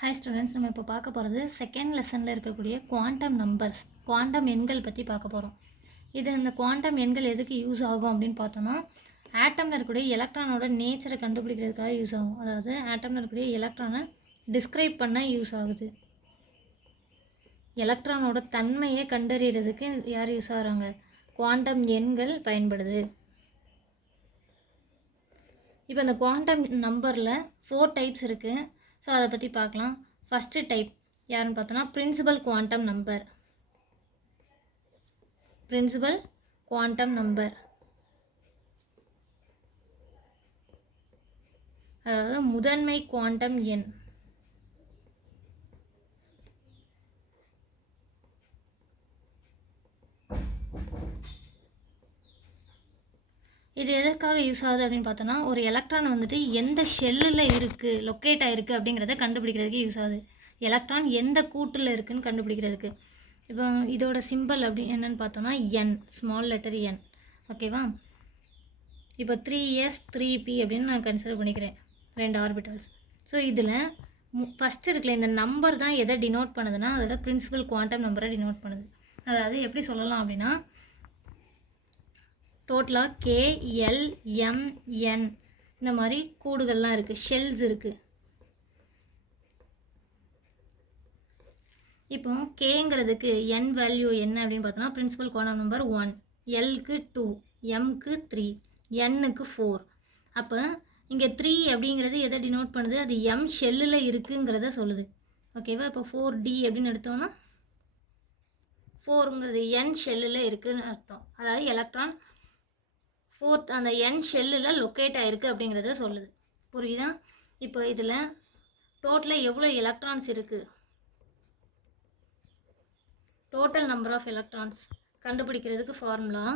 Hi students, நம்ம இப்போ பார்க்க போகிறது செகண்ட் லெசனில் இருக்கக்கூடிய குவாண்டம் நம்பர்ஸ், குவாண்டம் எண்கள் பற்றி பார்க்க போகிறோம். இந்த குவாண்டம் எண்கள் எதுக்கு யூஸ் ஆகும் அப்படின்னு பார்த்தோன்னா, ஆட்டமில் இருக்கக்கூடிய எலக்ட்ரானோட நேச்சரை கண்டுபிடிக்கிறதுக்காக யூஸ் ஆகும். அதாவது ஆட்டமில் இருக்கக்கூடிய எலக்ட்ரானை டிஸ்கிரைப் பண்ண யூஸ் ஆகுது. எலக்ட்ரானோட தன்மையை கண்டறிகிறதுக்கு யார் யூஸ் ஆகிறாங்க? குவாண்டம் எண்கள் பயன்படுது. இப்போ இந்த குவாண்டம் நம்பரில் 4 டைப்ஸ் இருக்குது. ஸோ அதை பற்றி பார்க்கலாம். ஃபஸ்ட்டு டைப் யாருன்னு பார்த்தோன்னா principal quantum number. Principal quantum number அதாவது முதன்மை குவாண்டம் எண். இது எதுக்காக யூஸ் ஆகுது அப்படின்னு பார்த்தோன்னா, ஒரு எலக்ட்ரான் வந்துட்டு எந்த ஷெல்லில் இருக்குது, லொக்கேட் ஆகிருக்கு அப்படிங்கிறத கண்டுபிடிக்கிறதுக்கு யூஸ் ஆகுது. எலக்ட்ரான் எந்த கூட்டில் இருக்குதுன்னு கண்டுபிடிக்கிறதுக்கு. இப்போ இதோட சிம்பிள் அப்படி என்னென்னு பார்த்தோன்னா என், ஸ்மால் லெட்டர் என். ஓகேவா? இப்போ 3s 3p அப்படின்னு நான் கன்சிடர் பண்ணிக்கிறேன், 2 ஆர்பிட்டல்ஸ். ஸோ இதில் ஃபஸ்ட்டு இருக்குல்ல இந்த நம்பர் தான் எதை டினோட் பண்ணுதுன்னா அதோட பிரின்சிபல் குவாண்டம் நம்பரை டினோட் பண்ணுது. அதாவது எப்படி சொல்லலாம் அப்படின்னா, டோட்டலாக கே, எல், எம், என் இந்த மாதிரி கூடுகள்லாம் இருக்குது, ஷெல்ஸ் இருக்குது. இப்போ கேங்கிறதுக்கு என் வேல்யூ என்ன அப்படின்னு பார்த்தோன்னா பிரின்சிபல் குவாண்டம் நம்பர் 1, எல்க்கு 2, எம்க்கு 3, என்னுக்கு 4. அப்போ இங்கே 3 அப்படிங்கிறது எதை டினோட் பண்ணுது? அது எம் ஷெல்லில் இருக்குங்கிறத சொல்லுது. ஓகேவா? இப்போ 4d அப்படின்னு எடுத்தோன்னா 4ங்கிறது என் ஷெல்லில் இருக்குதுன்னு அர்த்தம். அதாவது எலக்ட்ரான் 4th அந்த என் ஷெல்லில் லொக்கேட் ஆகிருக்கு அப்படிங்கிறத சொல்லுது. புரியுதா? இப்போ இதில் டோட்டலாக எவ்வளோ எலக்ட்ரான்ஸ் இருக்குது, டோட்டல் நம்பர் ஆஃப் எலக்ட்ரான்ஸ் கண்டுபிடிக்கிறதுக்கு ஃபார்முலா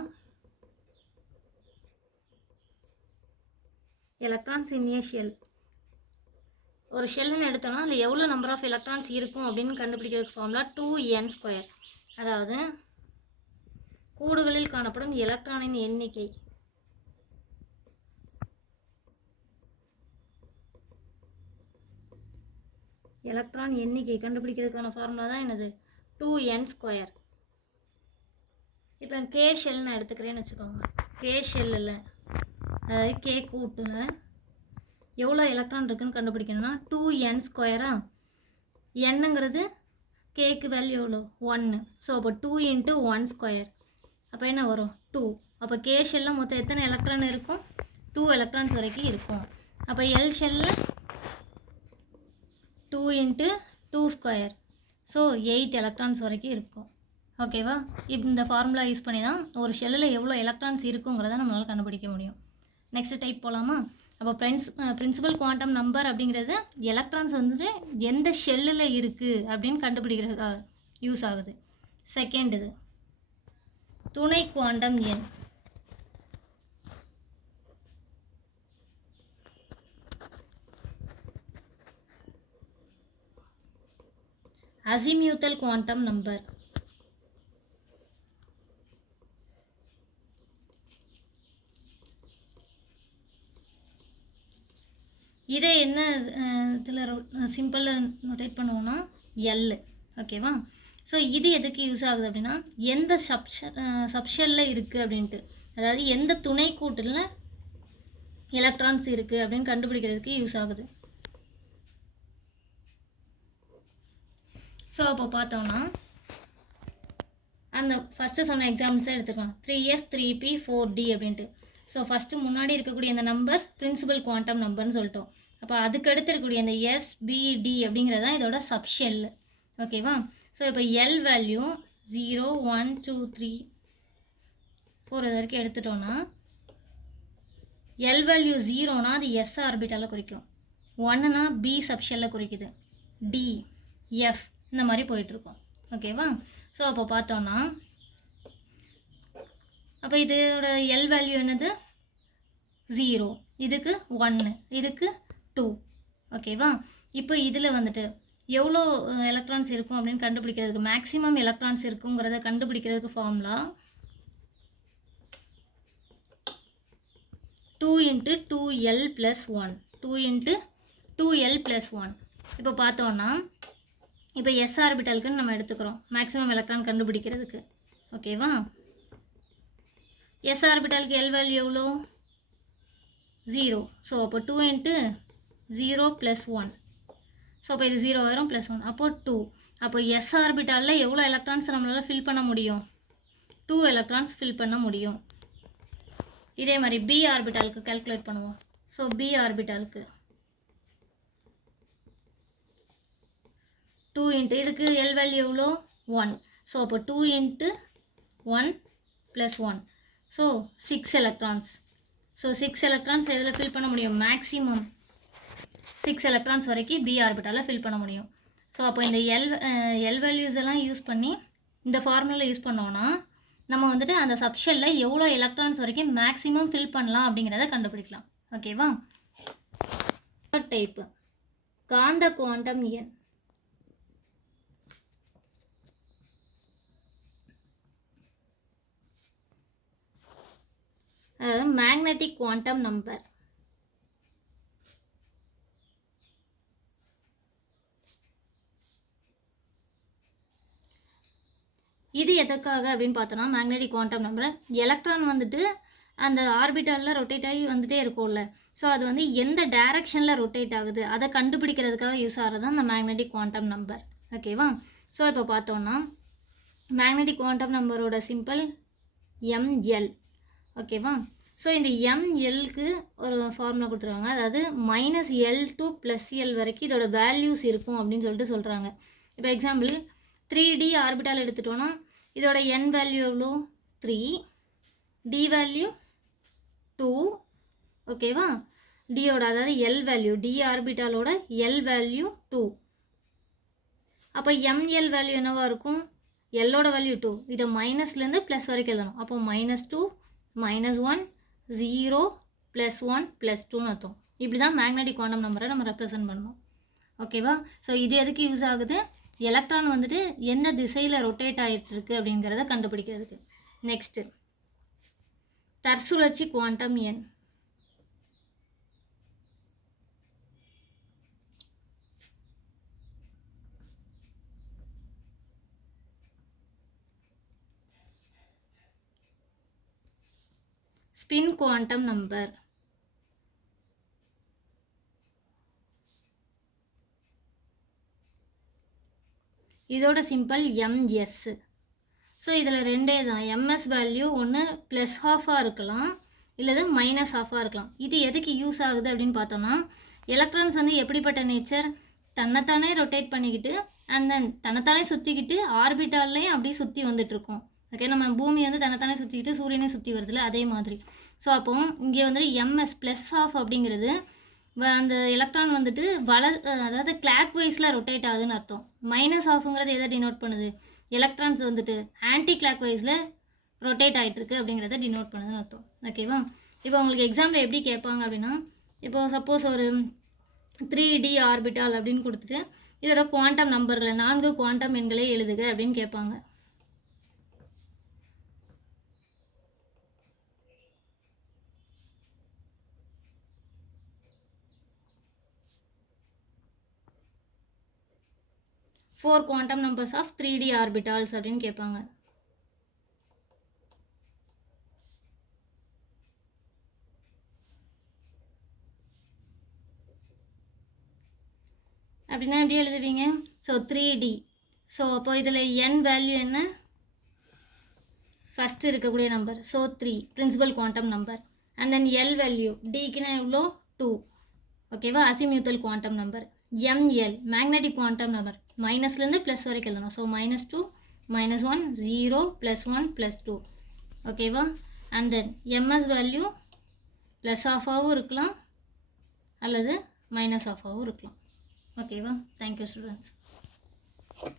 எலக்ட்ரான்ஸ் இன் ஏ ஷெல். ஒரு ஷெல்லுன்னு எடுத்தோன்னா அதில் எவ்வளோ நம்பர் ஆஃப் எலக்ட்ரான்ஸ் இருக்கும் அப்படின்னு கண்டுபிடிக்கிறதுக்கு ஃபார்முலா 2n². அதாவது கூடுகளில் காணப்படும் எலக்ட்ரானின் எண்ணிக்கை. எலக்ட்ரான் எண்ணிக்கை கண்டுபிடிக்கிறதுக்கான ஃபார்முலா தான் என்னது? 2n². இப்போ கே ஷெல் நான் எடுத்துக்கிறேன்னு வச்சுக்கோங்க. கே ஷெல்லில் அதாவது கே கூட்டில் எவ்வளோ எலக்ட்ரான் இருக்குதுன்னு கண்டுபிடிக்கணும்னா 2n². என்னங்கிறது கேக்கு வேல்யூ எவ்வளோ? 1. ஸோ அப்போ 2 × 1². அப்போ என்ன வரும்? 2. அப்போ கே ஷெல்லில் மொத்தம் எத்தனை எலக்ட்ரான் இருக்கும்? 2 எலக்ட்ரான்ஸ் வரைக்கும் இருக்கும். அப்போ எல் ஷெல்லில் 2 × 2². ஸோ 8 எலக்ட்ரான்ஸ் வரைக்கும் இருக்கும். ஓகேவா? இந்த ஃபார்முலா யூஸ் பண்ணி தான் ஒரு ஷெல்லில் எவ்வளோ எலக்ட்ரான்ஸ் இருக்குங்கிறத நம்மளால் கண்டுபிடிக்க முடியும். நெக்ஸ்ட் டைப் போகலாமா? அப்போ பிரின்சிபல் குவாண்டம் நம்பர் அப்படிங்கிறது எலக்ட்ரான்ஸ் வந்துட்டு எந்த ஷெல்லில் இருக்குது அப்படின்னு கண்டுபிடிக்கிறதுக்காக யூஸ் ஆகுது. செகண்ட் இது துணை குவாண்டம் எண். அசிமியூத்தல் குவாண்டம் நம்பர். இதை என்ன இதில் சிம்பிளில் நோட்டேட் பண்ணுவோன்னா எல். ஓகேவா? ஸோ இது எதுக்கு யூஸ் ஆகுது அப்படின்னா, எந்த சப்ஷெல்லில் இருக்குது அப்படின்ட்டு, அதாவது எந்த துணை கூட்டில் எலக்ட்ரான்ஸ் இருக்குது அப்படின்னு கண்டுபிடிக்கிறதுக்கு யூஸ் ஆகுது. ஸோ அப்போ பார்த்தோம்னா அந்த ஃபஸ்ட்டு சொன்ன எக்ஸாம்பிள்ஸை எடுத்துக்கலாம். 3s 3p 4d அப்படின்ட்டு. ஸோ ஃபஸ்ட்டு முன்னாடி இருக்கக்கூடிய இந்த நம்பர்ஸ் பிரின்சிபல் குவாண்டம் நம்பர்னு சொல்லிட்டோம். அப்போ அதுக்கடுத்து இருக்கக்கூடிய இந்த SBD அப்படிங்கிறது தான் இதோட சப்ஷெல். ஓகேவா? ஸோ இப்போ எல் வேல்யூ 0 1 2 3 4 இது வரைக்கும் எடுத்துட்டோன்னா, எல் வேல்யூ 0னா அது S ஆர்பிட்டாலில் குறிக்கும், 1னா B சப்ஷெல்லில் குறிக்குது, D F இந்த மாதிரி போயிட்டுருக்கோம். ஓகேவா? ஸோ அப்போ பார்த்தோன்னா அப்போ இதோட எல் வேல்யூ என்னது? 0, இதுக்கு 1, இதுக்கு 2. ஓகேவா? இப்போ இதில் வந்துட்டு எவ்வளோ எலக்ட்ரான்ஸ் இருக்கும் அப்படின்னு கண்டுபிடிக்கிறதுக்கு, மேக்ஸிமம் எலக்ட்ரான்ஸ் இருக்குங்கிறத கண்டுபிடிக்கிறதுக்கு ஃபார்முலா 2 × 2l + 1. 2 × 2l + 1. இப்போ பார்த்தோன்னா இப்போ எஸ் ஆர்பிட்டாலுக்குன்னு நம்ம எடுத்துக்கிறோம் மேக்ஸிமம் எலக்ட்ரான் கண்டுபிடிக்கிறதுக்கு. ஓகேவா? எஸ் ஆர்பிட்டாலுக்கு எல் வேல்யூ எவ்வளோ? 0. ஸோ அப்போ 2 இன்ட்டு 0 + 1. ஸோ அப்போ இது 0 வரும் +1. அப்போது 2. அப்போ எஸ் ஆர்பிட்டாலில் எவ்வளோ எலக்ட்ரான்ஸ் நம்மளால் ஃபில் பண்ண முடியும்? 2 எலக்ட்ரான்ஸ் ஃபில் பண்ண முடியும். இதே மாதிரி பி ஆர்பிட்டாலுக்கு கால்குலேட் பண்ணுவோம். ஸோ பி ஆர்பிட்டாலுக்கு 2 இன்ட்டு இதுக்கு எல் வேல்யூ எவ்வளோ? 1. ஸோ அப்போ 2 into 1 + 1. So 6 electrons. So 6 electrons எதில் ஃபில் பண்ண முடியும்? மேக்ஸிமம் 6 எலக்ட்ரான்ஸ் வரைக்கும் பி ஆர்பிட்டாலில் ஃபில் பண்ண முடியும். ஸோ அப்போ இந்த எல் வேல்யூஸ் எல்லாம் யூஸ் பண்ணி இந்த ஃபார்முலா யூஸ் பண்ணோன்னா நம்ம வந்துட்டு அந்த சப்ஷெல்லில் எவ்வளோ எலக்ட்ரான்ஸ் வரைக்கும் மேக்ஸிமம் ஃபில் பண்ணலாம் அப்படிங்கிறத கண்டுபிடிக்கலாம். ஓகேவா? தேர்ட் டைப்பு காந்த குவாண்டம் எண். அதாவது மேக்னெட்டிக் குவாண்டம் நம்பர். இது எதுக்காக அப்படின்னு பார்த்தோன்னா மேக்னெட்டிக் குவாண்டம் நம்பர் எலக்ட்ரான் வந்துட்டு அந்த ஆர்பிட்டாலில் ரொட்டேட் ஆகி வந்துட்டே இருக்கும்ல. ஸோ அது வந்து எந்த டைரக்ஷனில் ரொட்டேட் ஆகுது அதை கண்டுபிடிக்கிறதுக்காக யூஸ் ஆகிறது தான் அந்த மேக்னெட்டிக் குவாண்டம் நம்பர். ஓகேவா? ஸோ இப்போ பார்த்தோன்னா மேக்னெட்டிக் குவாண்டம் நம்பரோட சிம்பிள் ML. ஓகேவா? ஸோ இந்த MLக்கு ஒரு ஃபார்முலா கொடுத்துருவாங்க. அதாவது -L to +L வரைக்கும் இதோட வேல்யூஸ் இருக்கும் அப்படின்னு சொல்லிட்டு சொல்கிறாங்க. இப்போ எக்ஸாம்பிள் 3D ஆர்பிட்டால் எடுத்துட்டோன்னா இதோட n வேல்யூ எவ்வளோ? 3, d வேல்யூ 2. ஓகேவா? டியோட அதாவது எல் வேல்யூ டி ஆர்பிட்டாலோட எல் வேல்யூ 2. அப்போ ML வேல்யூ என்னவா இருக்கும்? எல்லோட வேல்யூ 2. இதை மைனஸ்லேருந்து ப்ளஸ் வரைக்கும் எழுதணும். அப்போ -2 -1 0 +1 +2ன்னு அர்த்தம். இப்படி தான் மேக்னெட்டிக் குவாண்டம் நம்பரை நம்ம ரெப்ரசன்ட் பண்ணணும். ஓகேவா? ஸோ இது எதுக்கு யூஸ் ஆகுது? எலக்ட்ரான் வந்துட்டு எந்த திசையில் ரொட்டேட் ஆகிட்டு இருக்கு அப்படிங்கிறத கண்டுபிடிக்கிறதுக்கு. நெக்ஸ்ட்டு தற்சுழற்சி குவாண்டம் எண். Spin quantum number. இதோட சிம்பிள் MS. ஸோ இதில் ரெண்டே தான். MS வேல்யூ ஒன்று +½ இருக்கலாம் இல்லது -½ இருக்கலாம். இது எதுக்கு யூஸ் ஆகுது அப்படின்னு பார்த்தோன்னா எலக்ட்ரான்ஸ் வந்து எப்படிப்பட்ட நேச்சர்? தன்னைத்தானே ரொட்டேட் பண்ணிக்கிட்டு அண்ட் தென் தன்னைத்தானே சுற்றிக்கிட்டு ஆர்பிட்டால்லையும் அப்படியே சுற்றி வந்துட்டுருக்கோம். ஓகே, நம்ம பூமி வந்து தன்னைத்தானே சுற்றிக்கிட்டு சூரியனே சுற்றி வருதுல்ல, அதே மாதிரி. ஸோ அப்போ இங்கே வந்துட்டு MS +½ அப்படிங்கிறது அந்த எலக்ட்ரான் வந்துட்டு அதாவது கிளாக் வைஸில் ரொட்டேட் ஆகுதுன்னு அர்த்தம். -½ எதை டினோட் பண்ணுது? எலக்ட்ரான்ஸ் வந்துட்டு ஆன்டி கிளாக் வைஸில் ரொட்டேட் ஆகிட்டுருக்கு அப்படிங்கிறத டினோட் பண்ணுதுன்னு அர்த்தம். ஓகேவா? இப்போ உங்களுக்கு எக்ஸாம்பிள் எப்படி கேட்பாங்க அப்படின்னா, இப்போ சப்போஸ் ஒரு 3D ஆர்பிட்டால் அப்படின்னு கொடுத்துட்டு இதோட குவாண்டம் நம்பர்களை 4 குவாண்டம் எண்களை எழுதுக அப்படின்னு கேட்பாங்க. Four quantum numbers of 3D orbitals அப்படின்னு கேட்பாங்க. அப்படின்னா எப்படி எழுதுவீங்க? So 3D. ஸோ அப்போ இதில் n வேல்யூ என்ன? ஃபஸ்ட்டு இருக்கக்கூடிய number. So 3 principal quantum number. And then L value டிக்குன்னா எவ்வளோ? 2. ஓகேவா? Azimuthal quantum number. ML magnetic quantum number. மைனஸ்லேருந்து ப்ளஸ் வரைக்கும் எழுதணும். ஸோ -2 -1 0 +1 +2. ஓகேவா? அண்ட் தென் MS வேல்யூ +½ இருக்கலாம் அல்லது -½ இருக்கலாம். ஓகேவா? Thank you students.